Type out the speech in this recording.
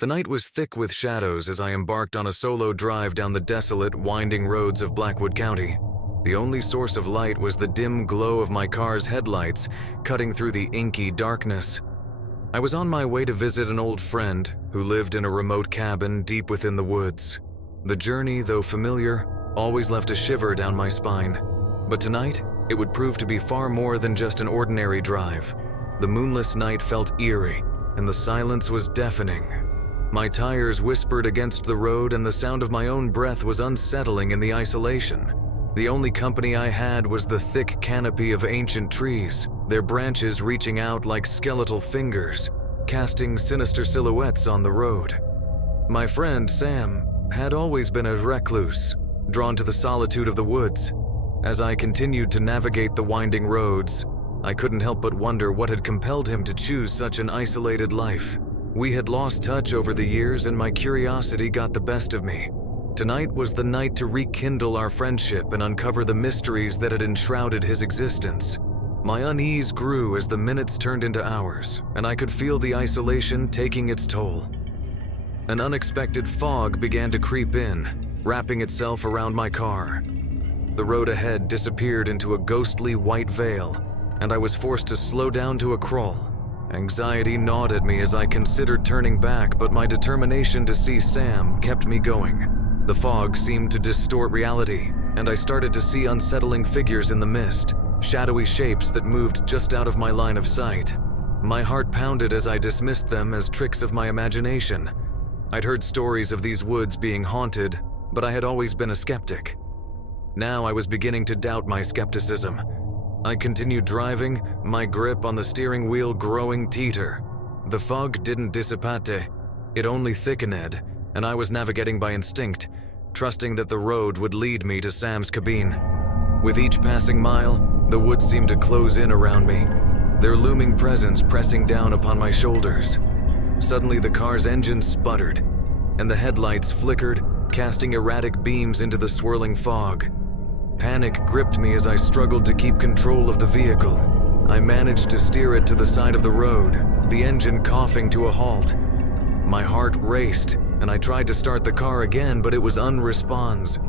The night was thick with shadows as I embarked on a solo drive down the desolate, winding roads of Blackwood County. The only source of light was the dim glow of my car's headlights, cutting through the inky darkness. I was on my way to visit an old friend who lived in a remote cabin deep within the woods. The journey, though familiar, always left a shiver down my spine. But tonight, it would prove to be far more than just an ordinary drive. The moonless night felt eerie, and the silence was deafening. My tires whispered against the road, and the sound of my own breath was unsettling in the isolation. The only company I had was the thick canopy of ancient trees, their branches reaching out like skeletal fingers, casting sinister silhouettes on the road. My friend, Sam, had always been a recluse, drawn to the solitude of the woods. As I continued to navigate the winding roads, I couldn't help but wonder what had compelled him to choose such an isolated life. We had lost touch over the years, and my curiosity got the best of me. Tonight was the night to rekindle our friendship and uncover the mysteries that had enshrouded his existence. My unease grew as the minutes turned into hours, and I could feel the isolation taking its toll. An unexpected fog began to creep in, wrapping itself around my car. The road ahead disappeared into a ghostly white veil, and I was forced to slow down to a crawl. Anxiety gnawed at me as I considered turning back, but my determination to see Sam kept me going. The fog seemed to distort reality, and I started to see unsettling figures in the mist, shadowy shapes that moved just out of my line of sight. My heart pounded as I dismissed them as tricks of my imagination. I'd heard stories of these woods being haunted, but I had always been a skeptic. Now I was beginning to doubt my skepticism. I continued driving, my grip on the steering wheel growing tighter. The fog didn't dissipate, it only thickened, and I was navigating by instinct, trusting that the road would lead me to Sam's cabin. With each passing mile, the woods seemed to close in around me, their looming presence pressing down upon my shoulders. Suddenly the car's engine sputtered, and the headlights flickered, casting erratic beams into the swirling fog. Panic gripped me as I struggled to keep control of the vehicle. I managed to steer it to the side of the road, the engine coughing to a halt. My heart raced, and I tried to start the car again, but it was unresponsive.